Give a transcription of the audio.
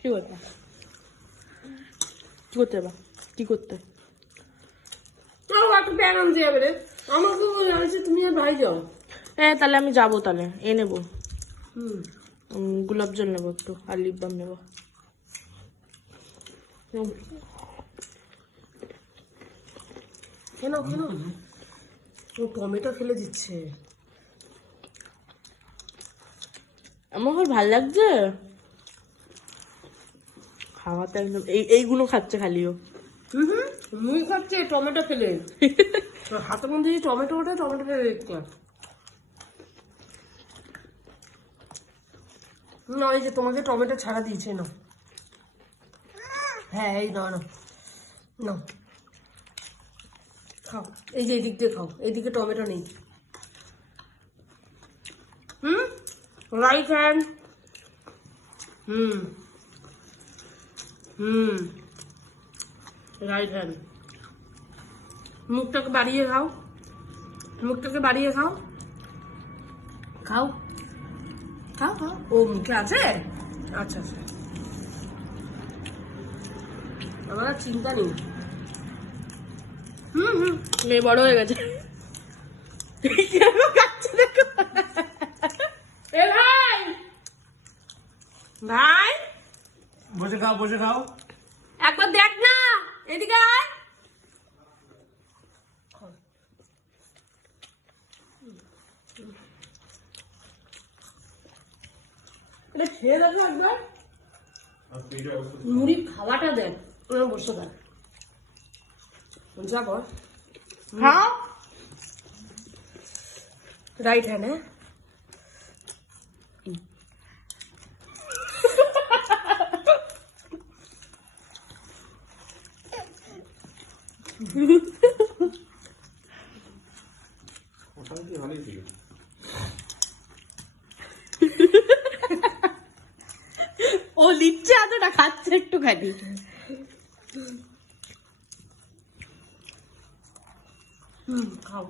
কি করতে কি করতে বা কি করতে একটা প্যান আনতে যাবে রে, আমাকে বলছে তুমি আর ভাই যাও। তাহলে আমি যাবো, তাহলে এ নেবো, গোলাপ জল নেবো একটু, আর লিপ বাম নেবো। কেন কেন ও টমেটো ফেলে দিচ্ছে। আমার খুব ভালো লাগছে খাওয়াতে, একদম এইগুলো খাচ্ছে খালিও। মুই খাচ্ছে টমেটো ফেলে, হাতের মধ্যে যে টমেটো ওঠে, টমেটো ফেলে দিচ্ছে। না এই যে তোমাকে টমেটো ছাড়া দিয়েছে না, হ্যাঁ এই না না না খাও, এই যে এদিক দিয়ে খাও, এইদিকে টমেটো নেই। Right hand, right hand. মুখটাকে বাড়িয়ে খাও, মুখটাকে বাড়িয়ে খাও, খাও খাও খাও। ও মুখে আছে, আচ্ছা আচ্ছা, আমার আর চিন্তা নেই। মেয়ে বড় হয়ে গেছে। এ ভাই, ভাই বসে খাও, বসে খাও। একবার দেখ না, এদিকে আয়। এটা খেয়ে দেখো একবার, মুড়ির খাওয়াটা দেখ, বসে দেখ যা কর। খাও। রাইট হ্যান্ড, হ্যাঁ ও লিখছে এতটা, খাচ্ছে একটুখানি। খাও।